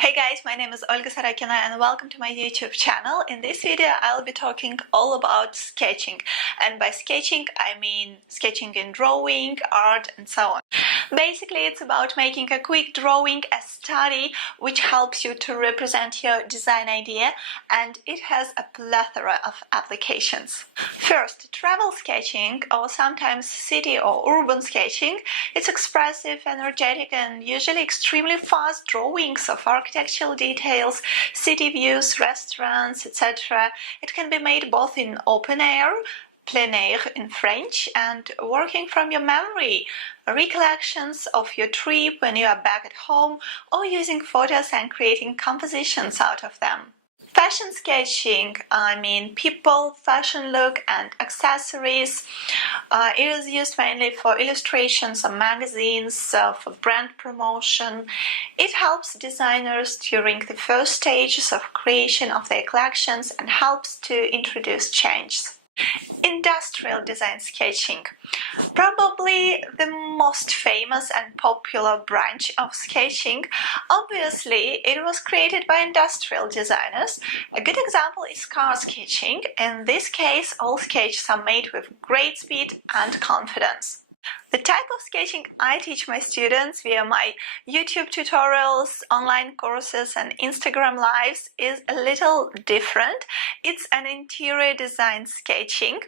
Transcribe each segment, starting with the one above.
Hey guys, my name is Olga Sarakina and welcome to my YouTube channel. In this video, I'll be talking all about sketching. And by sketching, I mean sketching in drawing, art, and so on. Basically, it's about making a quick drawing, a study, which helps you to represent your design idea, and it has a plethora of applications. First, travel sketching, or sometimes city or urban sketching. It's expressive, energetic, and usually extremely fast drawings of architectural details, city views, restaurants, etc. It can be made both in open air, plein air in French, and working from your memory, recollections of your trip when you are back at home, or using photos and creating compositions out of them. Fashion sketching, I mean people, fashion look, and accessories. It is used mainly for illustrations of magazines, for brand promotion. It helps designers during the first stages of creation of their collections and helps to introduce changes. Industrial design sketching, probably the most famous and popular branch of sketching. Obviously, it was created by industrial designers. A good example is car sketching. In this case, all sketches are made with great speed and confidence. The type of sketching I teach my students via my YouTube tutorials, online courses, and Instagram lives is a little different. It's an interior design sketching,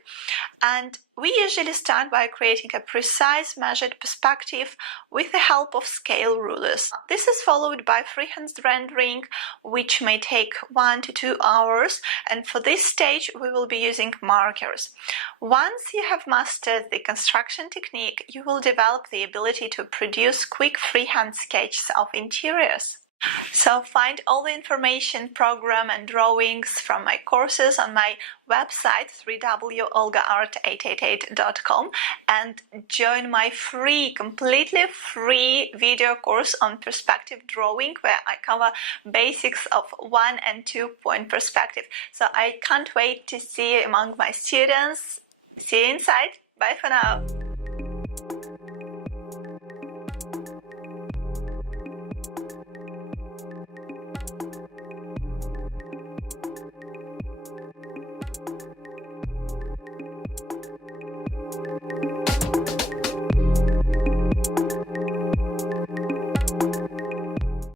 and we usually start by creating a precise measured perspective with the help of scale rulers. This is followed by freehand rendering, which may take 1 to 2 hours, and for this stage we will be using markers. Once you have mastered the construction technique, you will develop the ability to produce quick freehand sketches of interiors. So find all the information, program, and drawings from my courses on my website www.olgaart888.com and join my completely free video course on perspective drawing, where I cover basics of 1 and 2 point perspective. So I can't wait to see you among my students. See you inside. Bye for now.